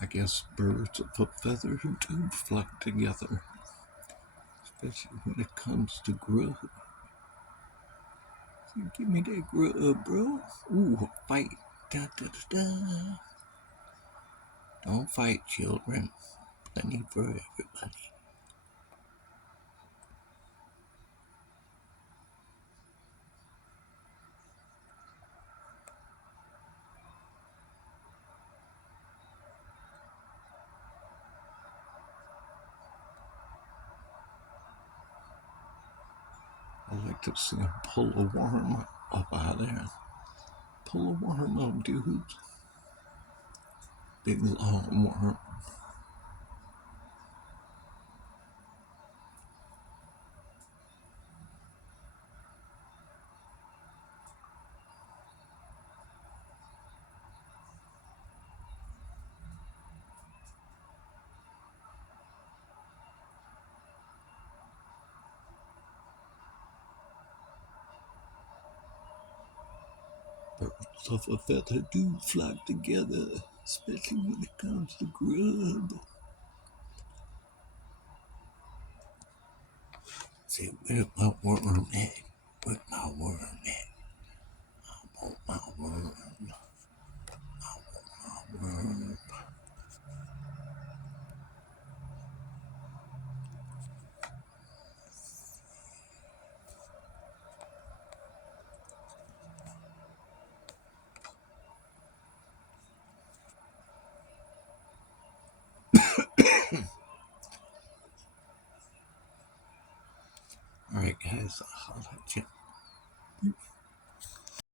I guess birds of a feather do flock together, especially when it comes to grub. So give me that grub, bro. Ooh, a fight. Da, da, da, da. Don't fight, children. Plenty for everybody. I like to see him pull a worm up out of there. Pull a worm up, dude. Big long worm. Birds of a feather do flock together, especially when it comes to grub. Say, where's my worm at? Where's my worm at? I want my worm. My worm. All right, guys, I'll let you.